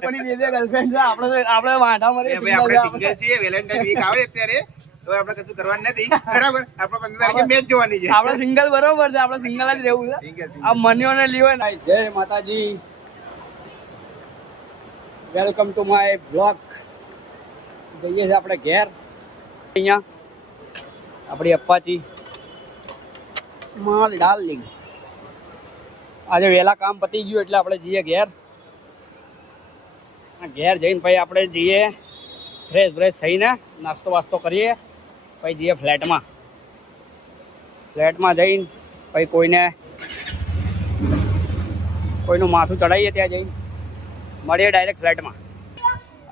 કોની બે ગર્લફ્રેન્ડ છે આપણે વાંઢા મરે ભાઈ આપણે સિંગલ છીએ વેલેન્ટાઇન વીક આવે અત્યારે તો આપણે કશું કરવાનું નથી બરાબર આપણે 15 તારીખે મેચ જોવાની છે આપણે સિંગલ બરોબર છે આપણે સિંગલ જ રહેવું છે આ મન્યો ને લીવો ને જય માતાજી વેલકમ ટુ માય બ્લોગ જઈએ છે આપણે ઘેર અહીંયા આપણી અપ્પાચી માલ ડાર્લિંગ આજે વહેલા કામ પતી ગયું એટલે આપણે જઈએ ઘેર ઘેર જઈને પછી આપણે જઈએ ફ્રેશ થઈને નાસ્તો વાસ્તો કરીએ પછી જઈએ ફ્લેટમાં જઈને પછી કોઈનું માથું ચડાવીએ ત્યાં જઈને મળીએ ડાયરેક્ટ ફ્લેટમાં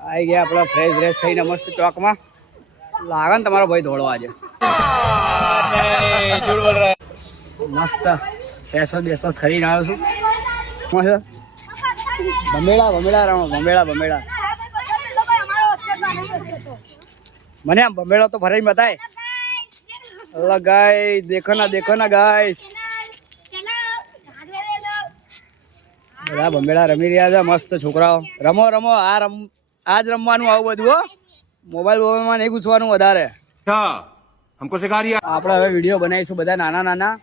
આવી ગયા આપણે ફ્રેશ થઈને મસ્ત ચોકમાં લાગે ને તમારો ભાઈ દોડવા આજે મસ્ત પેસો ખરીને આવ્યો છું ભમેડા મને આમ ભમેડા તો ભરાઈ બતાય અલ્લાહ ગાઈસ દેખો ના ગાઈસ બધા ભમેડા રમી રહ્યા છે મસ્ત છોકરાઓ રમો આજ રમવાનું આવું બધું હો મોબાઈલમાં નહીં ઘૂસવાનું વધારે આપણે હવે વિડીયો બનાવીશું બધા નાના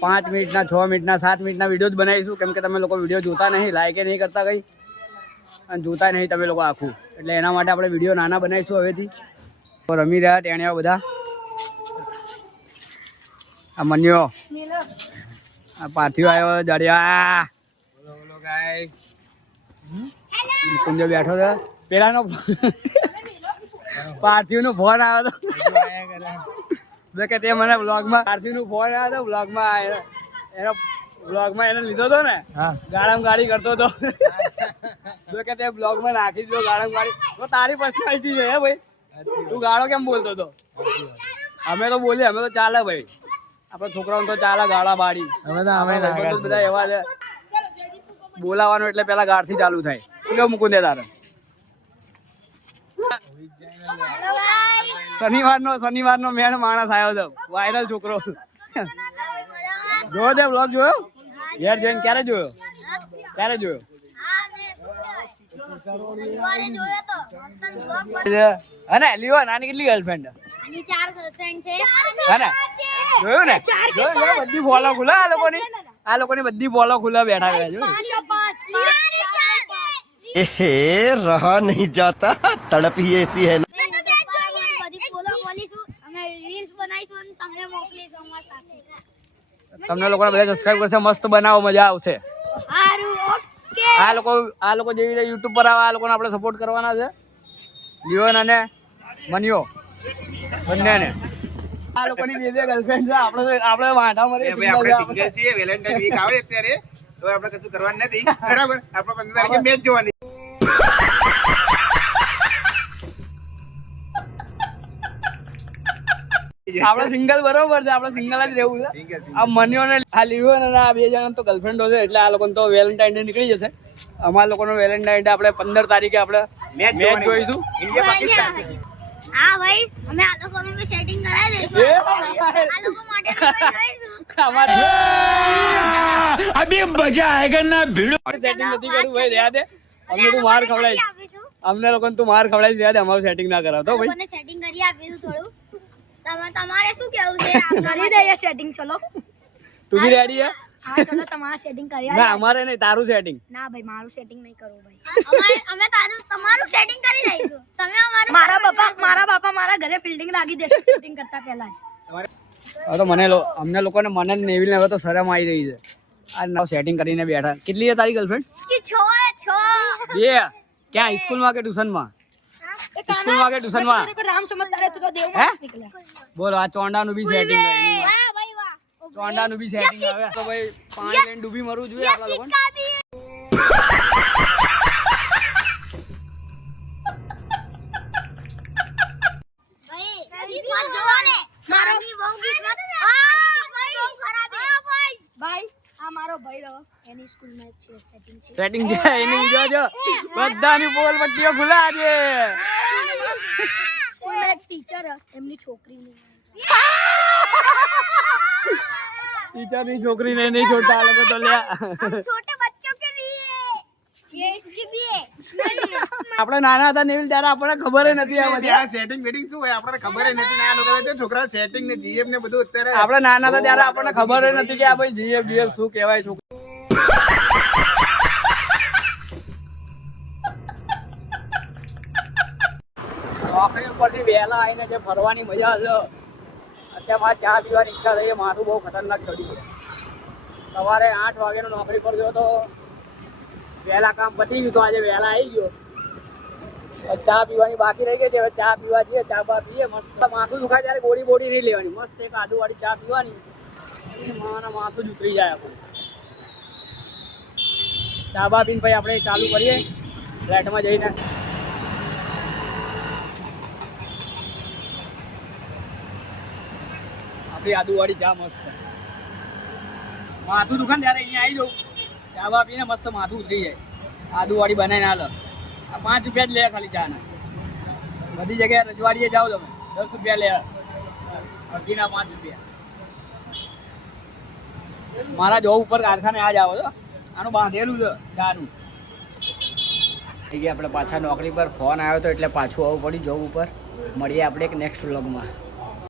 5 મિનિટના 6 મિનિટના 7 મિનિટના વિડીયો જ બનાવીશું કેમ કે તમે લોકો વિડીયો જોતા નહીં લાઈકે નહીં કરતા કઈ અને જોતા નહીં તમે લોકો આખું એટલે એના માટે આપણે વિડીયો નાના બનાવીશું હવેથી રમી રહ્યા ટેણિયા બધા આ મન્યો આ પાથીઓ આવ્યો જાડિયા ગાઈસ કુંજો બેઠો છે પેલાનો પાર્થિવનો ફોન આવ્યો હતો કે તે મને બ્લોગમાં પાર્થિવનો ફોન આવ્યો હતો બ્લોગમાં એને લીધો હતો ને ગાળમ ગાડી કરતો હતો જો કે તે બ્લોગમાં નાખી દીધો ગાળમ ગાડી તો તારી પર્સનાલિટી છે હે ભાઈ તું ગાળો કેમ બોલતો હતો અમે તો બોલીએ અમે તો ચાલે ભાઈ આપણે છોકરાઓને તો ચાલે ગાળા બાડી બધા એવા છે બોલાવાનું એટલે પેલા ગાળથી ચાલુ થાય કેવું મૂકું દે તારે શનિવારનો મેન માણસ આવ્યો હતો વાયરલ છોકરો જોયો તે બ્લોગ જોયો ઘેર જોઈને ક્યારે જોયો હે લીવો નાની કેટલી ગર્લફ્રેન્ડ જોયું ને બધી ફોલો ખુલ્લા આ લોકોની બધી ફોલો ખુલ્લા બેઠા रहा नहीं जाता तड़प ही ऐसी है તમને લોકોને બધા સબસ્ક્રાઇબ કરશે મસ્ત બનાવો મજા આવશે આ લોકો જેવી રીતે યુટ્યુબ પર આવે આ લોકોને આપણે સપોર્ટ કરવાના છે લીવન અને મન્યો બંનેને આ લોકોની બે ગર્લફ્રેન્ડ છે આપણે વાંઢા મરે ભાઈ આપણે સિંગલ છીએ વેલેન્ટાઇન વીક આવે અત્યારે તો આપણે કશું કરવાનું નથી બરાબર આપણે 15 તારીખે મેચ જોવાની આપણે સિંગલ બરોબર છે આપણે સિંગલ જ રહેવું છે આ મન્યો ને આ લીવન અને આ બે જણા તો ગર્લફ્રેન્ડો છે એટલે આ લોકોને તો વેલેન્ટાઇન ડે નીકળી જશે અમારા લોકોનો વેલેન્ટાઇન ડે આપણે 15 તારીખે આપણે મેચ જોઈશું ઇન્ડિયા પાકિસ્તાન હા ભાઈ અમે આ લોકોનું બી સેટિંગ કરાવી દઈશું આ લોકો માટે અભી મજા આયેગા ના ભીડો સેટિંગ નથી કરું ભાઈ રહ્યા દે અમને તું માર ખવડાવી અમને લોકોને તું માર ખવડાવી રહ્યા દે અમારું સેટિંગ ના કરાવતો ભાઈ મને સેટિંગ કરી આપીશું થોડું તમારે શું કેવું છે કરી દઈએ સેટિંગ ચલો તું બી રેડી હે હા ચલો તમારા સેટિંગ કરી ના અમારે નહીં તારું સેટિંગ ના ભાઈ મારું સેટિંગ નહીં કરું ભાઈ અમે તમારું સેટિંગ કરી દઈશું તમે અમારું મારા બાપા મારા ઘરે ફિલ્ડિંગ લાગી દેશે સેટિંગ કરતા પહેલા જ હવે તો અમને લોકોને મને નેવિલ ને હવે તો શરમ આવી રહી છે આ નવ સેટિંગ કરીને બેઠા કેટલી છે તારી ગર્લફ્રેન્ડ કે 6 બે ક્યાં સ્કૂલમાં કે ટ્યુશનમાં રામ સમજદાર તો દેવ હે બોલો આ ચોંડાનું બી સેટિંગ કરીને વાહ ભાઈ વાહ ચોંડાનું બી સેટિંગ આવે તો ભાઈ પાણી લઈને ડૂબી મરવું જોઈએ આપણા લોકોને ભાઈ કિસ્મત જોવો ને મારી બહુ કિસ્મત બહુ ખરાબ છે ભાઈ આ મારો ભાઈ રહો એની સ્કૂલમાં છે સેટિંગ છે એની જોજો બધાની બોલ પટ્ટીઓ ખુલા છે સ્કૂલમાં એક ટીચર એમની છોકરીની टीचर नहीं छोकरी नहीं छोड़ता लोगों तो लिया छोटे बच्चों के लिए ये इसकी भी है नहीं આપણે નાના હતા નેવિલ ત્યારે આપણને ખબર નથી આ બધી. આ સેટિંગ વેટિંગ શું હોય આપણને ખબર જ નથી. આ લોકો તો છોકરા સેટિંગ ને જીએફ ને બધું અત્યારે આપણે નાના હતા ત્યારે આપણને ખબર જ નથી કે આ ભાઈ જીએફ બીએફ શું કહેવાય છોકરા. નોકરી ઉપરથી વહેલા આવીને જે ફરવાની મજા છે અત્યારે મારે ચા પીવાની ઈચ્છા થઈ. માથું બહુ ખતરનાક ચડી ગયું. સવારે 8 વાગ્યાનો નોકરી પર ગયો તો વહેલા કામ પતી ગયું તો આજે વહેલા આવી ગયો. ચા પીવાની બાકી રહી ગઈ છે. હવે ચા પીવા જઈએ, ચા બા પીએ મસ્ત. માથું દુખાય ત્યારે ગોળી બોડી નહીં લેવાની, મસ્ત એક આદુવાળી ચા પીવાની, મારા માથું જ ઉતરી જાય આપણું. ચા બા પીને પછી આપણે ચાલુ કરીએ ફ્લેટમાં જઈને. આપણી આદુવાળી ચા મસ્ત. માથું દુખાય ત્યારે અહીંયા આવી જાઉં, ચા બા પીને મસ્ત માથું ઉતરી જાય. આદુવાળી બનાવીને હાલ. આ 5 રૂપિયા જ લે ખાલી ચાના. બધી જગ્યાએ રજવાડીએ જાઓ તમે 10 રૂપિયા લે, અડધીના 5 રૂપિયા. મારા જોબ ઉપર કારખાને આ જ આવો છો. આનું બાંધેલું છે ચાનું. થઈ ગયા આપણે પાછા નોકરી પર. ફોન આવ્યો તો એટલે પાછું આવવું પડ્યું જોબ ઉપર. મળીએ આપણે એક નેક્સ્ટ વ્લોગમાં.